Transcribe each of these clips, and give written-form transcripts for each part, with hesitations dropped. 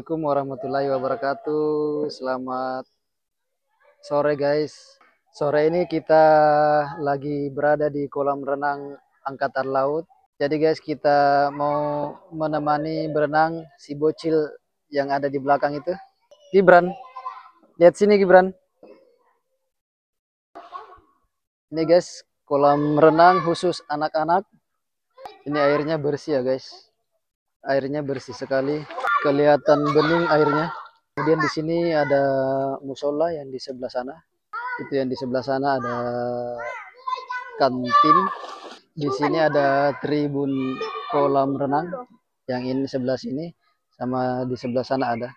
Assalamualaikum warahmatullahi wabarakatuh. Selamat sore guys. Sore ini kita lagi berada di kolam renang Angkatan Laut. Jadi guys, kita mau menemani berenang si bocil yang ada di belakang itu. Gibran, lihat sini Gibran. Ini guys, kolam renang khusus anak-anak. Ini airnya bersih ya guys. Airnya bersih sekali. Kelihatan bening airnya. Kemudian di sini ada musola yang di sebelah sana. Itu yang di sebelah sana ada kantin. Di sini ada tribun kolam renang. Yang ini sebelah sini sama di sebelah sana ada.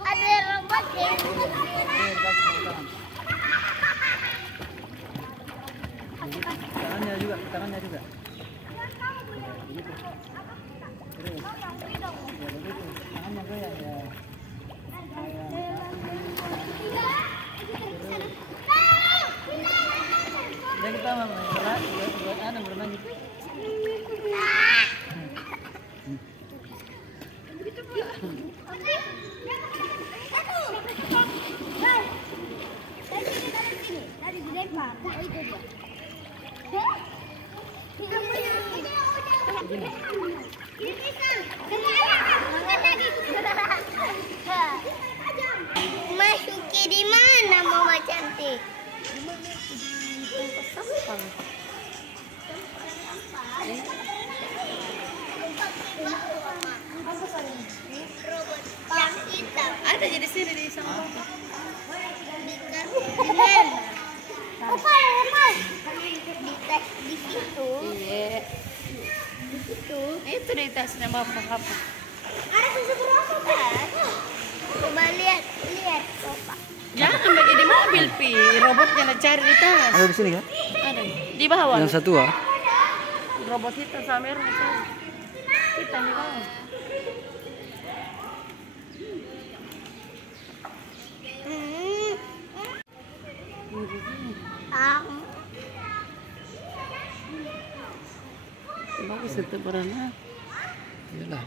Ada robot ya. Tangannya juga. Tangannya goyang ya. Jadi kita mau berenang, buat anak berenang gitu. Dari di depan. Oh itu dia. Masuki di mana Mama cantik? Robot yang hitam. Ada jadi sini di sana. Di situ. Iya. Di situ. Itu di tasnya bapak apa? Ada susu berapa kan? Coba lihat, coba. Jangan bagi di mobil pi. Robotnya nak cari di tas. Ada di sini kan? Ada di bawah. Yang satu ah. Robot hitam sama merah cari. Hitam di bawah. Bagus itu berenang. Iyalah.